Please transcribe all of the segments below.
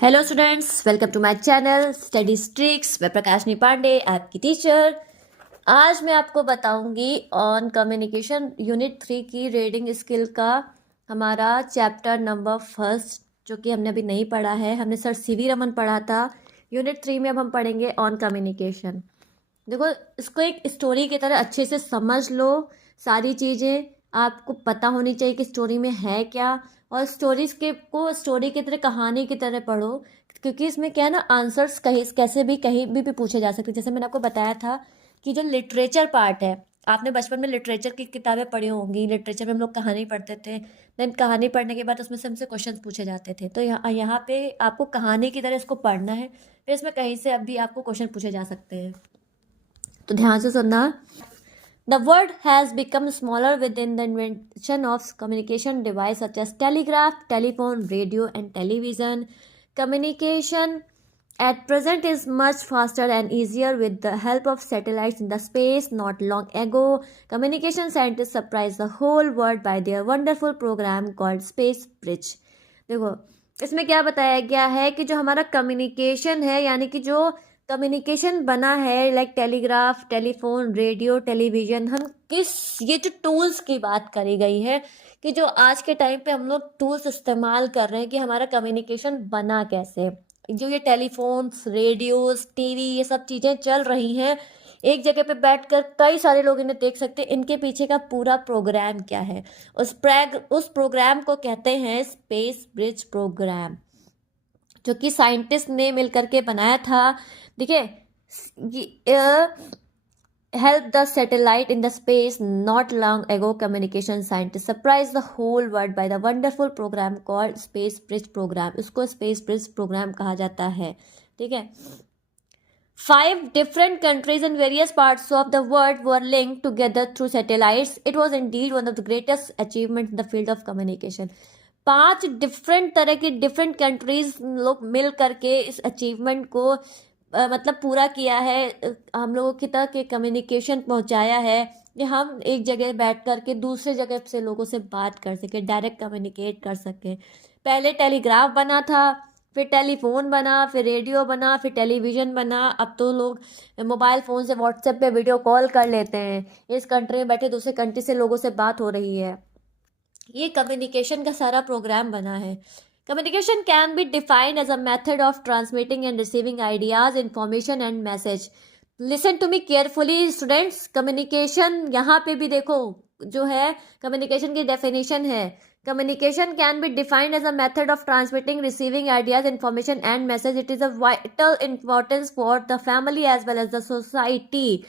Hello students, welcome to my channel study tricks. मैं प्रकाशनी पांडे, आपकी teacher. आज मैं आपको बताऊंगी ऑन कम्युनिकेशन यूनिट 3 की रीडिंग स्किल का हमारा चैप्टर नंबर फर्स्ट, जो कि हमने अभी नहीं पढ़ा है। हमने सर सीवी रमन पढ़ा था। यूनिट 3 में अब हम पढ़ेंगे ऑन कम्युनिकेशन। देखो, इसको एक स्टोरी की तरह अच्छे से समझ लो। सारी चीज़ें आपको पता होनी चाहिए कि स्टोरी में है क्या, और स्टोरीज के को स्टोरी की तरह, कहानी की तरह पढ़ो। क्योंकि इसमें क्या है ना, आंसर्स कैसे भी कहीं भी पूछे जा सकते हैं। जैसे मैंने आपको बताया था कि जो लिटरेचर पार्ट है, आपने बचपन में लिटरेचर की किताबें पढ़ी होंगी। लिटरेचर में हम लोग कहानी पढ़ते थे। देन कहानी पढ़ने के बाद उसमें से हमसे क्वेश्चन पूछे जाते थे। तो यहाँ पे आपको कहानी की तरह इसको पढ़ना है। फिर इसमें कहीं से अभी आपको क्वेश्चन पूछे जा सकते हैं, तो ध्यान से सुनना। The world has become smaller within the invention of communication devices such as telegraph, telephone, radio, and television. Communication at present is much faster and easier with the help of satellites in the space. Not long ago, communication scientists surprised the whole world by their wonderful program called Space Bridge. देखो, इसमें क्या बताया गया है कि जो हमारा communication है, यानी कि जो कम्युनिकेशन बना है, like telegraph, telephone, radio, television, हम किस ये जो टूल्स की बात करी गई है कि जो आज के टाइम पे हम लोग टूल्स इस्तेमाल कर रहे हैं कि हमारा कम्युनिकेशन बना कैसे। जो ये टेलीफोन्स, रेडियोस, टीवी, ये सब चीज़ें चल रही हैं, एक जगह पे बैठकर कई सारे लोग इन्हें देख सकते हैं। इनके पीछे का पूरा प्रोग्राम क्या है, उस प्रोग्राम को कहते हैं स्पेस ब्रिज प्रोग्राम, जो कि साइंटिस्ट ने मिलकर के बनाया था। देखिए, help the satellite in the space. Not long ago, communication scientists surprised the whole world by the wonderful program called Space Bridge Program. इसको Space Bridge Program कहा जाता है। ठीक है, 5 different countries in various parts of the world were linked together through satellites. It was indeed one of the greatest achievements in the field of communication. 5 different तरह की different countries लोग मिल करके इस अचीवमेंट को मतलब पूरा किया है। हम लोगों की तक के कम्युनिकेशन पहुंचाया है कि हम एक जगह बैठ कर के दूसरे जगह से लोगों से बात कर सके, डायरेक्ट कम्युनिकेट कर सके। पहले टेलीग्राफ बना था, फिर टेलीफोन बना, फिर रेडियो बना, फिर टेलीविज़न बना। अब तो लोग मोबाइल फ़ोन से व्हाट्सएप पे वीडियो कॉल कर लेते हैं। इस कंट्री में बैठे दूसरे कंट्री से लोगों से बात हो रही है। ये कम्युनिकेशन का सारा प्रोग्राम बना है। Communication can be defined as a method of transmitting and receiving ideas, information and message. Listen to me carefully students. Communication यहाँ पे भी देखो, जो है कम्युनिकेशन की डेफिनेशन है। Communication can be defined as a method of transmitting, receiving ideas, information and message. It is a vital importance for the family as well as the society.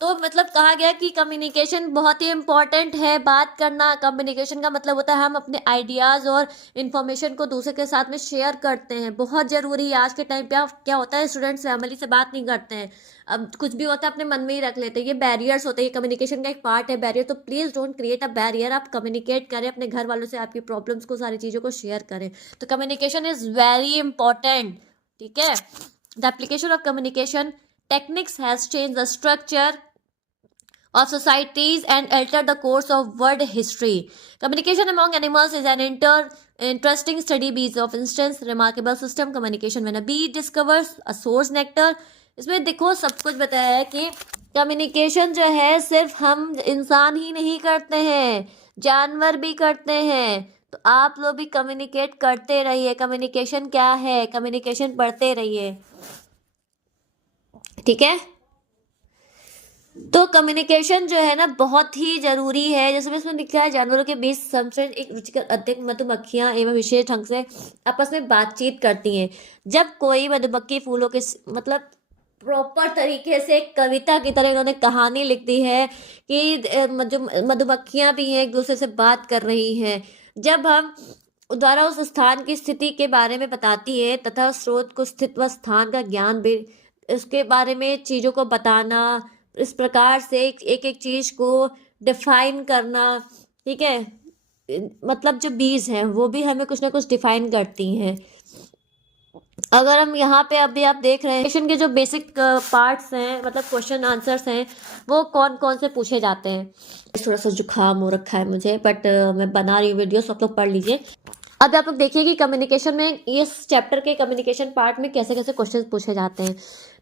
तो मतलब कहा गया कि कम्युनिकेशन बहुत ही इम्पॉर्टेंट है। बात करना, कम्युनिकेशन का मतलब होता है हम अपने आइडियाज़ और इन्फॉर्मेशन को दूसरे के साथ में शेयर करते हैं। बहुत ज़रूरी है। आज के टाइम पे क्या होता है, स्टूडेंट्स फैमिली से बात नहीं करते हैं। अब कुछ भी होता है अपने मन में ही रख लेते हैं। ये बैरियर्स होते हैं, ये कम्युनिकेशन का एक पार्ट है, बैरियर। तो please don't create a barrier. आप कम्युनिकेट करें अपने घर वालों से, आपकी प्रॉब्लम्स को, सारी चीज़ों को शेयर करें। तो कम्युनिकेशन इज़ वेरी इंपॉर्टेंट। ठीक है, the application of communication techniques has change the structure of societies and alter the course of world history. Communication among animals is an interesting study. Bees of instance, remarkable system communication when a bee discovers a source nectar. इसमें देखो सब कुछ बताया है कि communication जो है सिर्फ हम इंसान ही नहीं करते हैं, जानवर भी करते हैं। तो आप लोग भी कम्युनिकेट करते रहिए। कम्युनिकेशन क्या है, कम्युनिकेशन पढ़ते रहिए। ठीक है, तो कम्युनिकेशन जो है ना बहुत ही जरूरी है। जैसे इसमें लिखा है, जानवरों के बीच संचरण एक रुचिकर अध्यक्ष मधुमक्खियां एवं विशेष ढंग से आपस में बातचीत करती हैं। जब कोई मधुमक्खी फूलों के मतलब प्रॉपर तरीके से एक कविता की तरह उन्होंने कहानी लिख दी है कि जो मधुमक्खियां भी हैं एक दूसरे से बात कर रही हैं। जब हम द्वारा उस स्थान की स्थिति के बारे में बताती है तथा स्रोत को, स्थित व स्थान का ज्ञान भी, इसके बारे में चीज़ों को बताना, इस प्रकार से एक एक चीज को डिफाइन करना। ठीक है, मतलब जो बीज हैं वो भी हमें कुछ ना कुछ डिफाइन करती हैं। अगर हम यहाँ पे अभी आप देख रहे हैं क्वेश्चन के जो बेसिक पार्ट्स हैं, मतलब क्वेश्चन आंसर्स हैं, वो कौन कौन से पूछे जाते हैं। थोड़ा सा जुकाम हो रखा है मुझे, बट मैं बना रही हूँ वीडियो, सब लोग पढ़ लीजिए। अब आप लोग देखिए कि कम्युनिकेशन में इस चैप्टर के कम्युनिकेशन पार्ट में कैसे कैसे क्वेश्चन पूछे जाते हैं।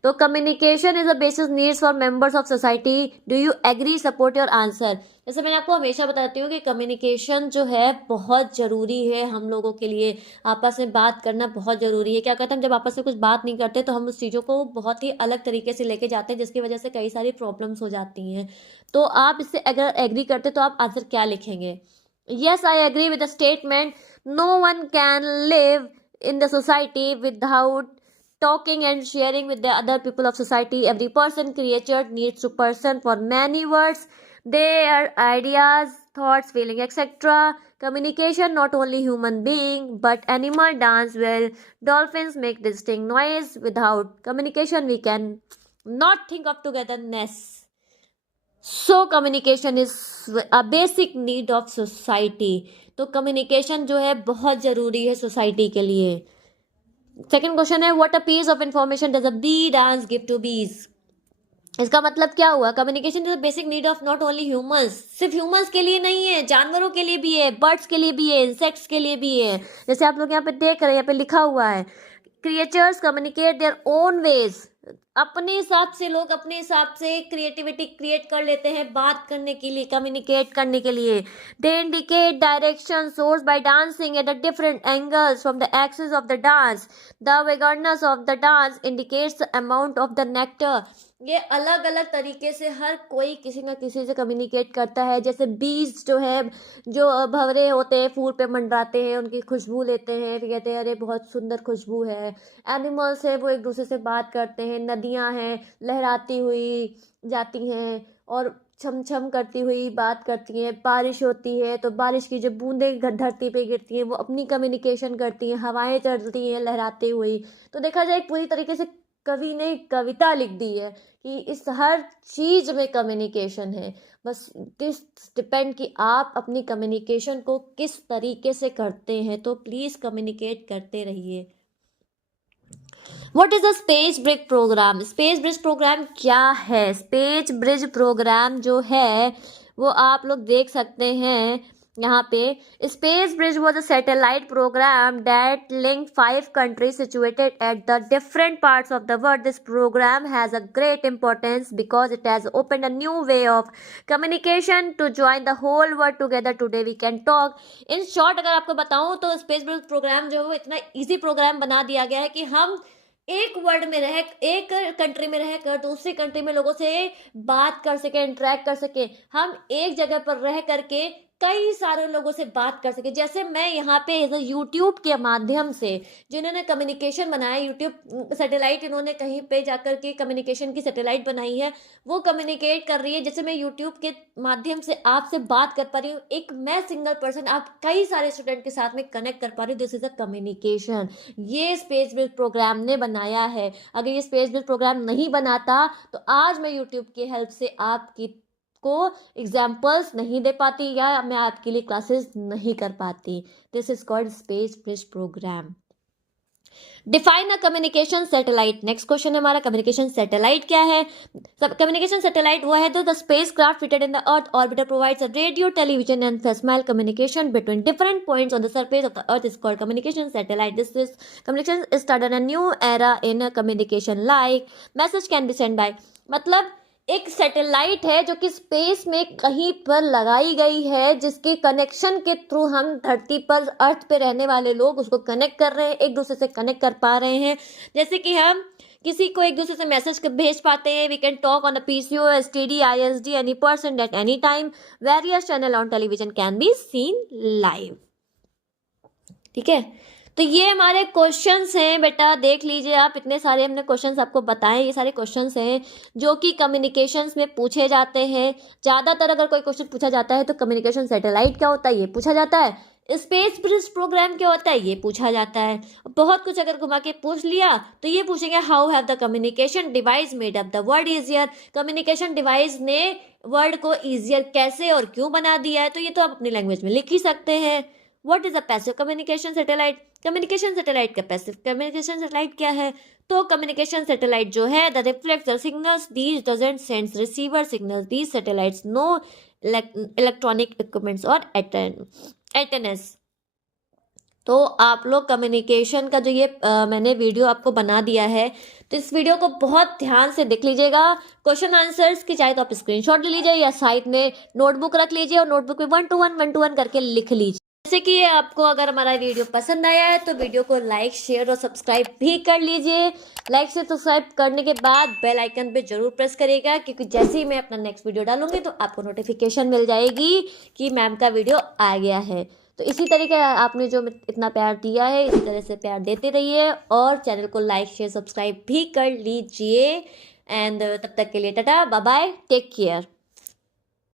तो communication is a basic needs for members of society, do you agree, support your answer. जैसे मैंने आपको हमेशा बताती हूँ कि कम्युनिकेशन जो है बहुत ज़रूरी है हम लोगों के लिए। आपस में बात करना बहुत ज़रूरी है। क्या कहते हैं, हम जब आपस में कुछ बात नहीं करते तो हम उस चीज़ों को बहुत ही अलग तरीके से लेके जाते हैं, जिसकी वजह से कई सारी प्रॉब्लम्स हो जाती हैं। तो आप इससे अगर एग्री करते तो आप आंसर क्या लिखेंगे। Yes, I agree with the statement, no one can live in the society without talking and sharing with the other people of society. Every person creature needs to person for many words, their ideas, thoughts, feeling, etc. Communication not only human being but animal dance well, dolphins make distinct noise. Without communication we can not think of togetherness. So communication is a basic need of society. तो communication जो है बहुत जरूरी है society के लिए। Second question है, what a piece of information does a bee dance give to bees. इसका मतलब क्या हुआ, communication is basic need of not only humans, सिर्फ ह्यूमंस के लिए नहीं है, जानवरों के लिए भी है, बर्ड्स के लिए भी है, इंसेक्ट्स के लिए भी है। जैसे आप लोग यहाँ पे देख रहे हैं, यहाँ पे लिखा हुआ है, creatures communicate their own ways. अपने हिसाब से लोग अपने हिसाब से क्रिएटिविटी क्रिएट कर लेते हैं बात करने के लिए, कम्युनिकेट करने के लिए। They indicate direction source by dancing at the different angles from the axis of the dance. The vigorousness of the dance indicates the amount of the nectar. ये अलग अलग तरीके से हर कोई किसी ना किसी से कम्युनिकेट करता है। जैसे बीज जो है, जो भंवरे होते हैं फूल पे मंडराते हैं, उनकी खुशबू लेते हैं, फिर कहते हैं अरे बहुत सुंदर खुशबू है। एनिमल्स है वो एक दूसरे से बात करते हैं। नदियां हैं लहराती हुई जाती हैं और छम छम करती हुई बात करती हैं। बारिश होती है तो बारिश की जो बूंदें धरती पे गिरती हैं वो अपनी कम्युनिकेशन करती हैं। हवाएं चलती हैं लहराती हुई। तो देखा जाए पूरी तरीके से कवि ने कविता लिख दी है कि इस हर चीज में कम्युनिकेशन है। बस किस डिपेंड कि आप अपनी कम्युनिकेशन को किस तरीके से करते हैं। तो प्लीज कम्युनिकेट करते रहिए। What is a space bridge program. Space bridge program क्या है। स्पेस ब्रिज प्रोग्राम जो है वो आप लोग देख सकते हैं यहाँ पे। Space bridge was a satellite program that link 5 countries situated at the different parts of the world. This program has a great importance because it has opened a new way of communication to join the whole world together. Today we can talk. In short अगर आपको बताऊं तो space bridge programme जो है वो इतना easy programme बना दिया गया है कि हम एक वर्ल्ड में रह एक कंट्री में रहकर दूसरी कंट्री में लोगों से बात कर सके, इंटरेक्ट कर सके। हम एक जगह पर रह करके कई सारे लोगों से बात कर सके। जैसे मैं यहाँ पे यूट्यूब के माध्यम से जिन्होंने कम्युनिकेशन बनाया, यूट्यूब सैटेलाइट इन्होंने कहीं पे जाकर के कम्युनिकेशन की सैटेलाइट बनाई है, वो कम्युनिकेट कर रही है। जैसे मैं यूट्यूब के माध्यम से आपसे बात कर पा रही हूँ, एक मैं सिंगल पर्सन आप कई सारे स्टूडेंट के साथ में कनेक्ट कर पा रही हूँ। This is a communication. ये स्पेस बिल्ड प्रोग्राम ने बनाया है। अगर ये स्पेस बिल्ड प्रोग्राम नहीं बनाता तो आज मैं यूट्यूब की हेल्प से आपकी को एग्जाम्पल्स नहीं दे पाती या मैं आपके लिए क्लासेस नहीं कर पाती। This is called space bridge program. Define a communication satellite. Next question है हमारा, कम्युनिकेशन सैटेलाइट क्या है। कम्युनिकेशन सैटेलाइट वो है जो the spacecraft fitted in the earth orbiter provides a radio, television and facsimile communication between different points on the surface of the earth is called communication satellite. This is communication started a new era in communication like message can be send by. मतलब एक satellite है जो कि space में कहीं पर लगाई गई है, जिसके कनेक्शन के थ्रू हम धरती पर अर्थ पे रहने वाले लोग उसको कनेक्ट कर रहे हैं, एक दूसरे से कनेक्ट कर पा रहे हैं। जैसे कि हम किसी को एक दूसरे से मैसेज भेज पाते हैं। We can talk on a PCO, STD, ISD, any person at any time. Various channel on television can be seen live. ठीक है, तो ये हमारे क्वेश्चंस हैं बेटा, देख लीजिए आप। इतने सारे हमने क्वेश्चंस आपको बताए, ये सारे क्वेश्चंस हैं जो कि कम्युनिकेशंस में पूछे जाते हैं। ज़्यादातर अगर कोई क्वेश्चन पूछा जाता है तो कम्युनिकेशन सैटेलाइट क्या होता है ये पूछा जाता है, स्पेस ब्रिज प्रोग्राम क्या होता है ये पूछा जाता है। बहुत कुछ अगर घुमा के पूछ लिया तो ये पूछेंगे how have the communication device made up the world easier. Communication device ने वर्ल्ड को ईजियर कैसे और क्यों बना दिया है, तो ये तो आप अपनी लैंग्वेज में लिख ही सकते हैं। What is a passive communication satellite. Communication satellite का पैसिव कम्युनिकेशन सैटेलाइट क्या है। तो कम्युनिकेशन सैटेलाइट जो है the reflect the signals these doesn't sends receiver signals these satellites no electronic equipments और एंटेनास। तो आप लोग कम्युनिकेशन का जो ये मैंने वीडियो आपको बना दिया है, तो इस वीडियो को बहुत ध्यान से देख लीजिएगा। क्वेश्चन आंसर्स की चाहे तो आप स्क्रीनशॉट ले लीजिए या साइड में नोटबुक रख लीजिए और नोटबुक में 1 to 1 करके लिख लीजिए। जैसे कि आपको अगर हमारा वीडियो पसंद आया है तो वीडियो को लाइक, शेयर और सब्सक्राइब भी कर लीजिए। लाइक से सब्सक्राइब करने के बाद बेल आइकन पे जरूर प्रेस करिएगा, क्योंकि जैसे ही मैं अपना नेक्स्ट वीडियो डालूंगी तो आपको नोटिफिकेशन मिल जाएगी कि मैम का वीडियो आ गया है। तो इसी तरीके आपने जो इतना प्यार दिया है, इसी तरह से प्यार देते रहिए और चैनल को लाइक, शेयर, सब्सक्राइब भी कर लीजिए। एंड तब तक के लिए tata, bye bye, take care.